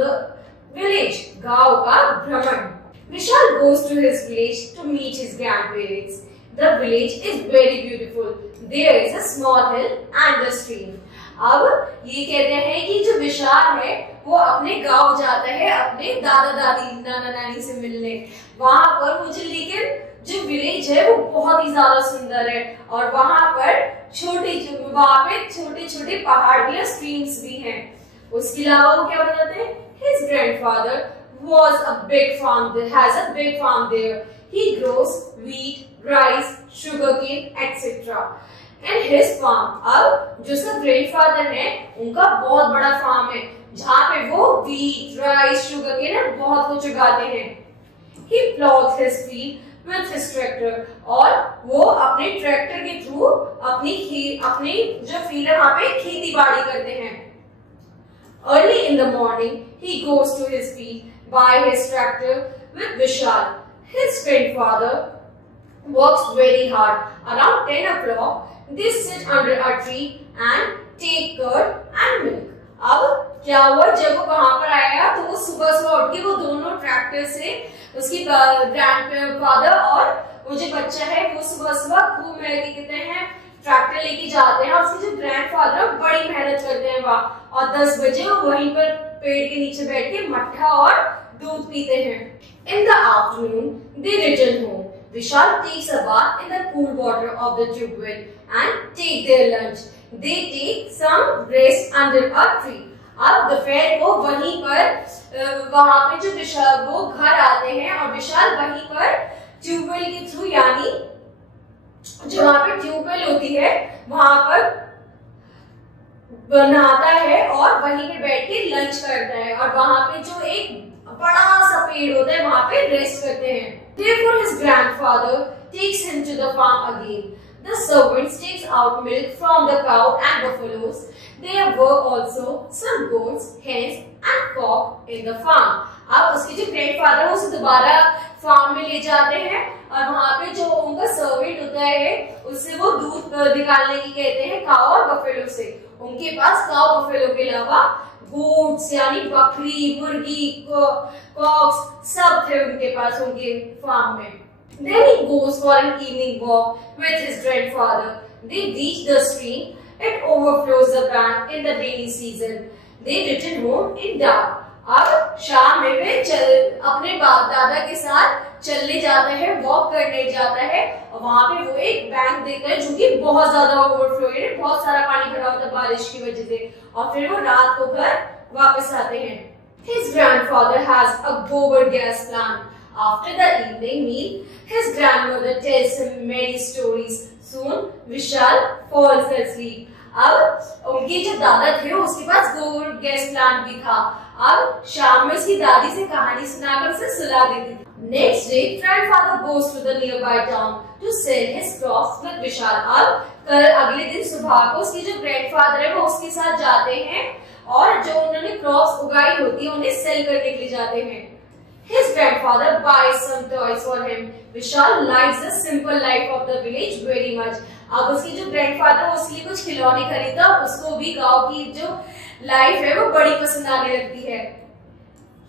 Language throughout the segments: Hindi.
the village, गांव का भ्रमण। Vishal goes to his village to meet his grandparents. The village is very beautiful. There is a small hill and a stream. अब ये कहते हैं कि जो विशाल है वो अपने गांव जाता है अपने दादा दादी नाना नानी से मिलने। वहां पर वो लेकिन जो विलेज है वो बहुत ही ज्यादा सुंदर है और वहां पर छोटे छोटे पहाड़ भी और स्ट्रीम्स भी हैं। उसके अलावा वो क्या बताते हैं? His grandfather has a big farm there. He grows wheat, rice, sugarcane, etc. And his farm, अब जो उसका ग्रैंडफादर है उनका बहुत बड़ा फार्म है जहाँ पे वो wheat, rice, sugarcane बहुत कुछ उगाते हैं। He plows his field with his tractor और वो अपने ट्रैक्टर के थ्रू अपनी जो फील्ड है वहाँ पे खेती बाड़ी करते हैं। Early in the morning, he goes to his field by his tractor with Vishal. His grandfather works very hard. Around 10 o'clock, they sit under a tree and take curd and milk. अब क्या हुआ जब वो वहां पर आया तो वो सुबह उठ के वो दोनों ट्रैक्टर से उसकी ग्रैंडफादर और वो जो बच्चा है वो सुबह खूब मेहनत कहते हैं ट्रैक्टर लेके जाते हैं और उसके जो ग्रैंडफादर बड़ी मेहनत करते हैं वहाँ और 10 बजे वो वहीं पर पेड़ के नीचे बैठ के मट्ठा और दूध पीते हैं। In the afternoon, they return home. Vishal takes a bath in the cool water of the tube well and take their lunch. They take some rest under a tree. अब दोपहर को वहीं पर वहां पे जो विशाल वो घर आते हैं और विशाल वहीं पर ट्यूबवेल के थ्रू यानी जो वहां पे ट्यूबवेल होती है वहां पर नहाता है और वहीं पे बैठ के लंच करता है और वहां पे जो एक बड़ा सा पेड़ होता है वहां पे रेस्ट करते हैं। Therefore his grandfather takes him to the farm again. The servants takes out milk from the cow and buffaloes. There were also some goats, hens and cock in the farm. अब उसके जो ग्रैंडफादर है उसे दोबारा फार्म में ले जाते हैं और वहां पे जो उनका सर्वेंट होता है उससे वो दूध निकालने की कहते हैं काऊ और बफेलो से। उनके पास काऊ बफेलो के अलावा गोट्स यानी बकरी मुर्गी कॉक्स सब थे उनके पास उनके फार्म में। Then he goes for an evening walk with his grandfather. They reach the stream. It overflows the bank in the rainy season. They return home in dark. अब शाम में वे अपने बाप दादा के साथ चलने जाता है वॉक करने जाता है और वहां पे वो एक बैंक देखता है जो कि बहुत ज्यादा ओवरफ्लो है बहुत सारा पानी भरा होता है बारिश की वजह से और फिर वो रात को घर वापस आते हैं। His grandfather has a gobar gas plant. After the evening meal, his grandmother tells him many stories. Soon Vishal falls asleep. अब उनके जो दादा थे उसके पास गोबर गैस प्लांट भी था। अब शाम में उसकी दादी से कहानी सुनाकर उसे सुला देती थी। Next day, grandfather goes to the nearby town to sell his crops with Vishal. अब अगले दिन सुबह को उसके जो ग्रैंडफादर है वो उसके साथ जाते हैं और जो उन्होंने क्रॉप्स उगाई होती है उन्हें सेल करने के लिए जाते हैं। His grandfather buys some toys for him. Vishal likes the simple life of the village very much. अब उसके जो ग्रैंडफादर उसके लिए कुछ खिलौने खरीदा उसको भी गांव की जो लाइफ है वो बड़ी पसंद आने लगती है।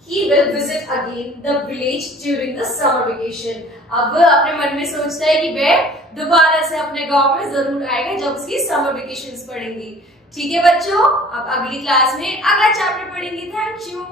He will visit again the village during the summer vacation. अब अपने मन में सोचता है कि वह दोबारा से अपने गांव में जरूर आएगा जब उसकी समर वेकेशंस पड़ेंगी। ठीक है बच्चों, अब अगली क्लास में अगला चैप्टर पढ़ेंगे। Thank you.